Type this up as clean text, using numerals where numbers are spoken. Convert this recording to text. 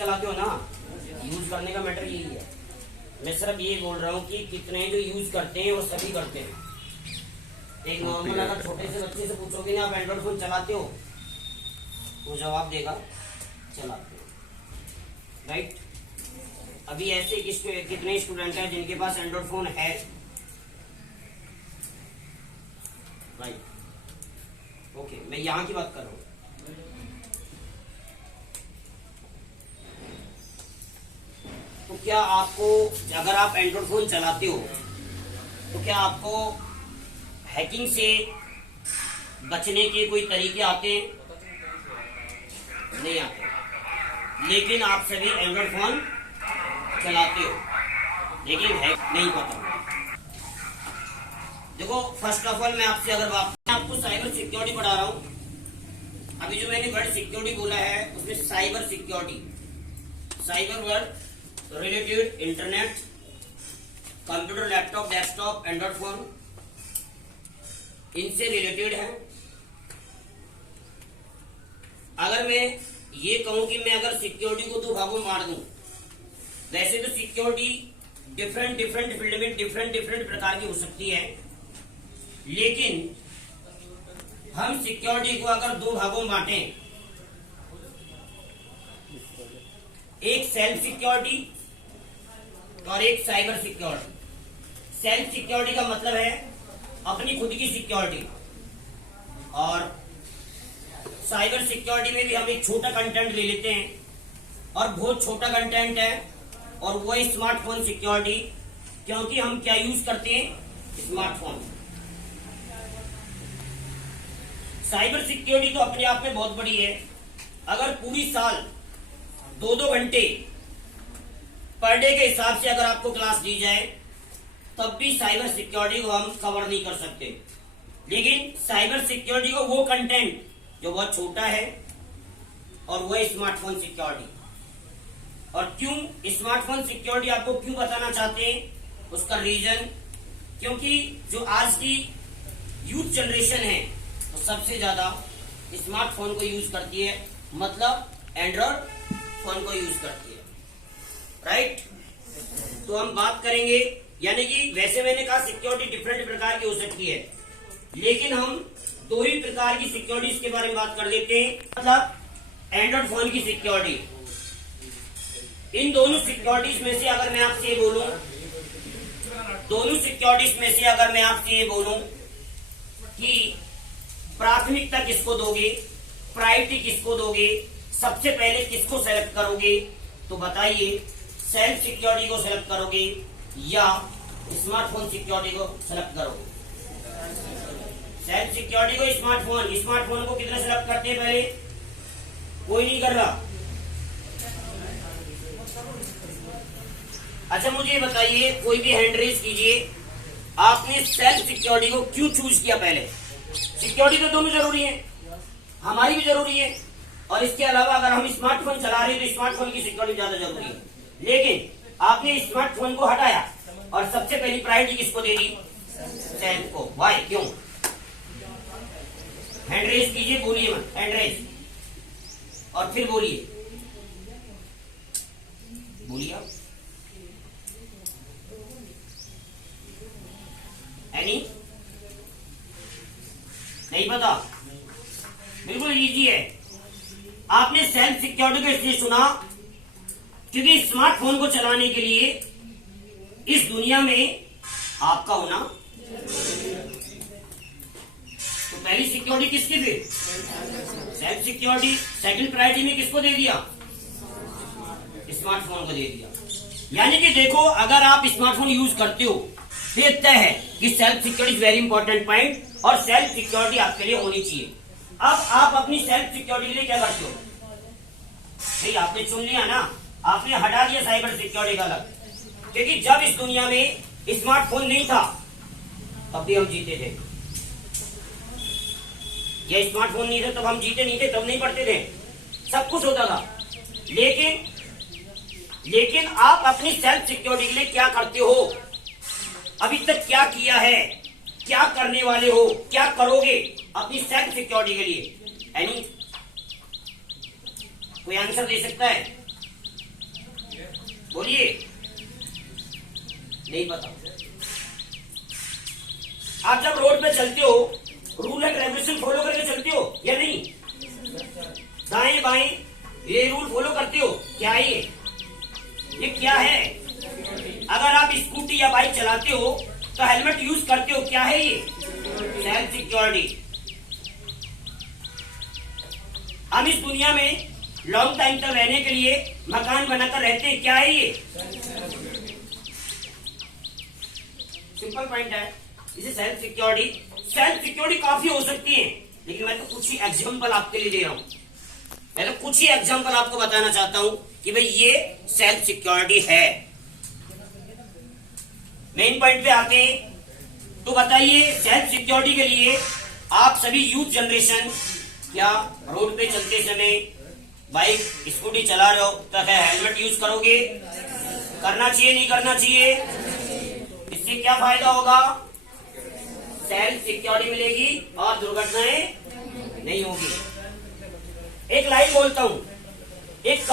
चलाते हो ना, यूज करने का मैटर यही है। मैं सिर्फ ये बोल रहा हूँ कि कितने जो यूज करते हैं वो सभी करते हैं। एक नॉर्मल अगर छोटे से बच्चे से पूछोगे ना आप एंड्रॉइड फोन चलाते हो, वो जवाब देगा चलाते हो, राइट। अभी ऐसे कितने स्टूडेंट हैं जिनके पास एंड्रॉइड फोन है, राइट। ओके, मैं यहाँ की बात कर रहा हूँ। तो क्या आपको, अगर आप एंड्रॉइड फोन चलाते हो तो क्या आपको हैकिंग से बचने के कोई तरीके आते हैं? नहीं आते, लेकिन आप सभी एंड्रॉइड फोन चलाते हो, लेकिन हैक नहीं पता। देखो, फर्स्ट ऑफ ऑल मैं आपसे अगर आपको साइबर सिक्योरिटी पढ़ा रहा हूं। अभी जो मैंने वर्ड सिक्योरिटी बोला है उसमें cyber security, cyber word related internet, computer, laptop, desktop, Android phone, इनसे रिलेटेड है। अगर मैं ये कहूं कि मैं अगर सिक्योरिटी को दो भागों में बांट दूं, वैसे तो सिक्योरिटी डिफरेंट फील्ड में डिफरेंट प्रकार की हो सकती है, लेकिन हम सिक्योरिटी को अगर दो भागों में बांटें, एक सेल्फ सिक्योरिटी और एक साइबर सिक्योरिटी। सेल्फ सिक्योरिटी का मतलब है अपनी खुद की सिक्योरिटी, और साइबर सिक्योरिटी में भी हम एक छोटा कंटेंट ले लेते हैं, और बहुत छोटा कंटेंट है, और वो है स्मार्टफोन सिक्योरिटी, क्योंकि हम क्या यूज करते हैं, स्मार्टफोन। साइबर सिक्योरिटी तो अपने आप में बहुत बड़ी है। अगर पूरी साल 2-2 घंटे पर डे के हिसाब से अगर आपको क्लास दी जाए, तब भी साइबर सिक्योरिटी को हम कवर नहीं कर सकते। लेकिन साइबर सिक्योरिटी को वो कंटेंट जो बहुत छोटा है, और वो है स्मार्टफोन सिक्योरिटी। और क्यों स्मार्टफोन सिक्योरिटी आपको क्यों बताना चाहते हैं, उसका रीजन, क्योंकि जो आज की यूथ जनरेशन है वो सबसे ज्यादा स्मार्टफोन को यूज करती है, मतलब एंड्रॉइड फोन को यूज करती है, राइट। तो हम बात करेंगे, यानी कि वैसे मैंने कहा सिक्योरिटी डिफरेंट प्रकार की हो सकती है, लेकिन हम दो ही प्रकार की सिक्योरिटी के बारे में बात कर लेते हैं, मतलब एंड्रॉइड फोन की सिक्योरिटी। इन दोनों सिक्योरिटीज में से अगर मैं आपसे ये बोलूं, दोनों सिक्योरिटीज में से अगर मैं आपसे ये बोलूं कि प्राथमिकता किसको दोगे, प्रायोरिटी किसको दोगे, सबसे पहले किसको सेलेक्ट करोगे, तो बताइए, सेल्फ सिक्योरिटी को सेलेक्ट करोगे या स्मार्टफोन सिक्योरिटी को सेलेक्ट करोगे? सेल्फ सिक्योरिटी को, स्मार्टफोन को कितना सेलेक्ट करते हैं पहले? कोई नहीं कर रहा। अच्छा, मुझे बताइए, कोई भी हैंड रेज कीजिए, आपने सेल्फ सिक्योरिटी को क्यों चूज किया? पहले सिक्योरिटी तो दोनों जरूरी है, हमारी भी जरूरी है, और इसके अलावा अगर हम स्मार्टफोन चला रहे हैं तो स्मार्टफोन की सिक्योरिटी ज्यादा जरूरी है। लेकिन आपने स्मार्टफोन को हटाया और सबसे पहली प्रायोरिटी किसको दे दी? सेल्फ को। वाई, क्यों? हैंड रेज कीजिए, बोलिए मत, हैंड रेज, और फिर बोलिए आप। एनी नहीं पता? बिल्कुल इजी है। आपने सेल्फ सिक्योरिटी को इसलिए चुना क्योंकि स्मार्टफोन को चलाने के लिए इस दुनिया में आपका होना, तो पहली सिक्योरिटी किसकी थी? Self security. सेकंड प्रायोरिटी में किसको दे दिया? स्मार्टफोन को दे दिया। यानी कि देखो, अगर आप स्मार्टफोन यूज करते हो तो ये तय है कि self security is very important point, और सेल्फ सिक्योरिटी आपके लिए होनी चाहिए। अब आप अपनी सेल्फ सिक्योरिटी के लिए क्या करते हो? भाई आपने चुन लिया ना, आपने हटा दिया साइबर सिक्योरिटी का अलग, क्योंकि जब इस दुनिया में स्मार्टफोन नहीं था तब भी हम जीते थे, या स्मार्टफोन नहीं था तब हम जीते नहीं थे, तब नहीं पढ़ते थे, सब कुछ होता था। लेकिन आप अपनी सेल्फ सिक्योरिटी के लिए क्या करते हो? अभी तक क्या किया है, क्या करने वाले हो, क्या करोगे अपनी सेल्फ सिक्योरिटी के लिए? एनी कोई आंसर दे सकता है? नहीं पता। आप जब रोड पे चलते हो रूल एंड रेगुलेशन फॉलो करके चलते हो या नहीं? दाएं बाएं ये रूल फॉलो करते हो? क्या है ये क्या है? अगर आप स्कूटी या बाइक चलाते हो तो हेलमेट यूज करते हो? क्या है ये? Self security. हम इस दुनिया में लॉन्ग टाइम तक रहने के लिए मकान बनाकर रहते हैं। क्या है ये? सिंपल पॉइंट है। इसे सेल्फ सिक्योरिटी काफी हो सकती है, लेकिन मैं तो कुछ ही एग्जांपल आपके लिए दे रहा हूं। मैं तो कुछ ही एग्जांपल आपको बताना चाहता हूं कि भाई ये सेल्फ सिक्योरिटी है। मेन पॉइंट पे आते हैं। तो बताइए सेल्फ सिक्योरिटी के लिए आप सभी यूथ जनरेशन क्या रोड पे चलते समय बाइक स्कूटी चला रहे हो तो क्या हेलमेट यूज करोगे? करना चाहिए नहीं करना चाहिए? इससे क्या फायदा होगा? सेल्फ सिक्योरिटी मिलेगी और दुर्घटनाएं नहीं होगी। एक लाइन बोलता हूं। एक